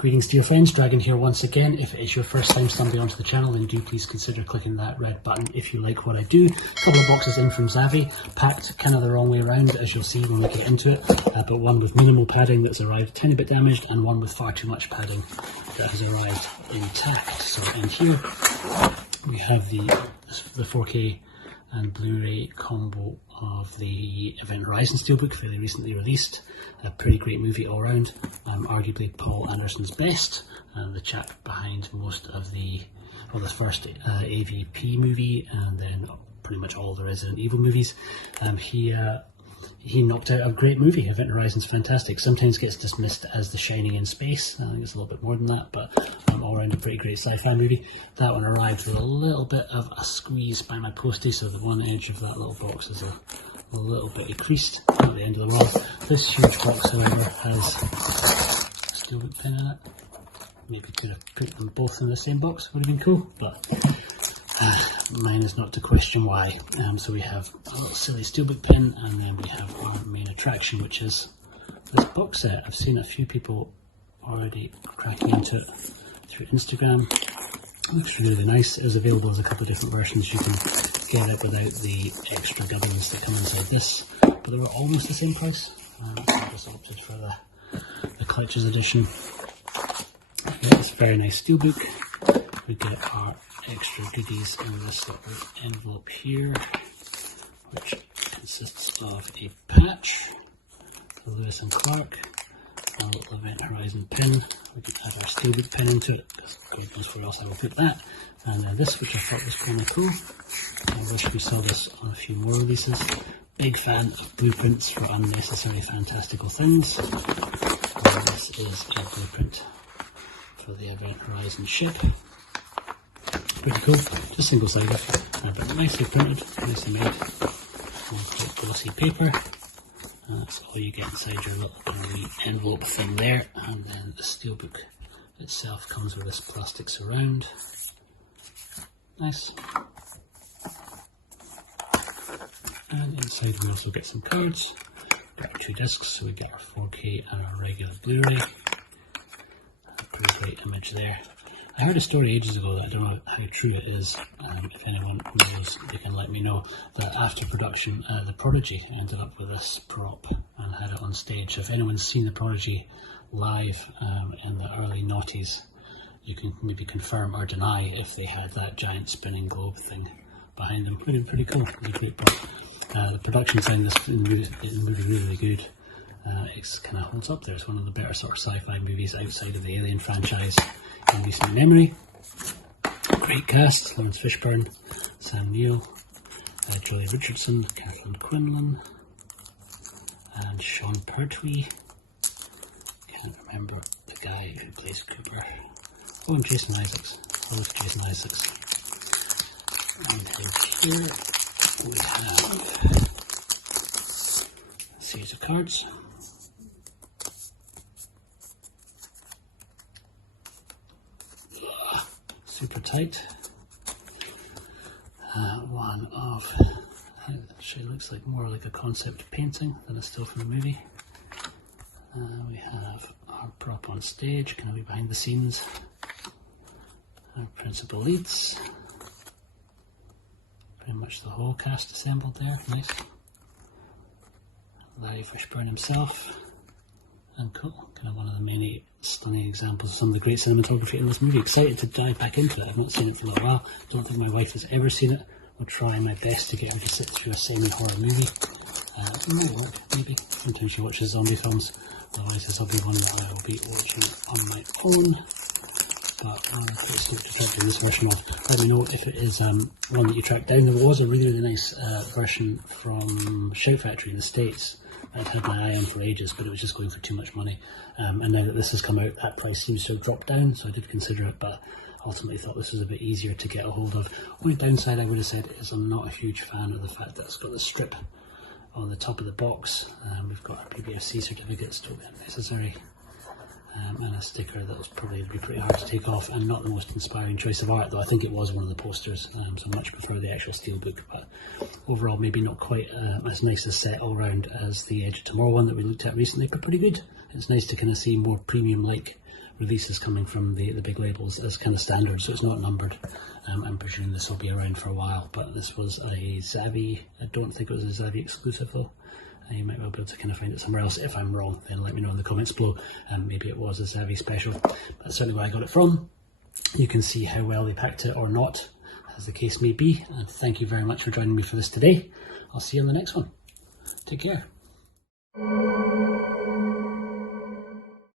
Greetings to your friends, Dragon here once again. If it is your first time stumbling onto the channel, then do please consider clicking that red button if you like what I do. A couple of boxes in from Zavvi, packed kind of the wrong way around, as you'll see when we get into it, but one with minimal padding that's arrived a tiny bit damaged, and one with far too much padding that has arrived intact. So in here we have the 4K and Blu-ray combo of the Event Horizon Steelbook, fairly recently released. A pretty great movie all round, arguably Paul Anderson's best, the chap behind most of the first AVP movie and then pretty much all the Resident Evil movies. He knocked out a great movie. Event Horizon's fantastic. Sometimes gets dismissed as The Shining in space. I think it's a little bit more than that, but all around a pretty great sci-fi movie. That one arrived with a little bit of a squeeze by my postie, so the one edge of that little box is a little bit creased. Not the end of the world. This huge box, however, has a Steelbook pen in it. Maybe could have put them both in the same box, would have been cool, but mine is not to question why. So we have a little silly Steelbook pen, and then we have our main attraction, which is this box set. I've seen a few people already cracking into it through Instagram. It looks really nice. It is available as a couple of different versions. You can get it without the extra gubbins that come inside this, but they were almost the same price. So I just opted for the collector's edition. It's a very nice Steelbook. We get our extra goodies in this little envelope here, which consists of a patch for Lewis and Clark, a little Event Horizon pin. We can add our Steelbook pen into it, because God knows where else I will put that. And this, which I thought was kind of cool. I wish we saw this on a few more releases. Big fan of blueprints for unnecessary fantastical things. And this is a blueprint for the Event Horizon ship. Pretty cool, just single-sided, but nicely printed, nicely made. One quite glossy paper. That's all you get inside your little wee envelope thing there, and then the Steelbook itself comes with this plastic surround. Nice. And inside we also get some cards. Got our two discs, so we get our 4K and our regular Blu-ray. Pretty great image there. I heard a story ages ago that I don't know how true it is. If anyone knows, they can let me know. That after production, The Prodigy ended up with this prop and had it on stage. So if anyone's seen The Prodigy live in the early noughties, you can maybe confirm or deny if they had that giant spinning globe thing behind them. Pretty cool. Pretty great prop. The production design in the movie really good. It kind of holds up there. It's one of the better sort of sci-fi movies outside of the Alien franchise in recent memory. Great cast: Lawrence Fishburne, Sam Neill, Julie Richardson, Kathleen Quinlan, and Sean Pertwee. Can't remember the guy who plays Cooper. Oh, and Jason Isaacs. Both Jason Isaacs. And here we have a series of cards. Super tight. One of, actually looks like more like a concept painting than a still from the movie. We have our prop on stage, kind of be behind the scenes. Our principal leads. Pretty much the whole cast assembled there, nice. Larry Fishburne himself. And cool, kind of one of the many stunning examples of some of the great cinematography in this movie. Excited to dive back into it. I've not seen it for a little while. Don't think my wife has ever seen it. I'll try my best to get her to sit through a semi-horror movie. It might work, maybe. Sometimes she watches zombie films. Otherwise this will be one that I will be watching on my own. But I'm quite stoked to try doing this version of. Let me know if it is one that you tracked down. There was a really nice version from Shout Factory in the States. I'd had my eye on for ages, but it was just going for too much money. And now that this has come out, that price seems to have dropped down, so I did consider it, but ultimately thought this was a bit easier to get a hold of. Only downside I would have said is I'm not a huge fan of the fact that it's got the strip on the top of the box. We've got our PBFC certificates, totally unnecessary. And a sticker that was probably be pretty hard to take off, and not the most inspiring choice of art, though I think it was one of the posters, so I much prefer the actual Steelbook, but overall maybe not quite as nice a set all round as the Edge of Tomorrow one that we looked at recently, but pretty good. It's nice to kind of see more premium like releases coming from the big labels as kind of standard, so it's not numbered. I'm presuming this will be around for a while, but this was a Zavvi. I don't think it was a Zavvi exclusive though. You might well be able to kind of find it somewhere else. If I'm wrong, then let me know in the comments below. Maybe it was a Zavvi special. That's certainly where I got it from. You can see how well they packed it or not, as the case may be. And thank you very much for joining me for this today. I'll see you in the next one. Take care.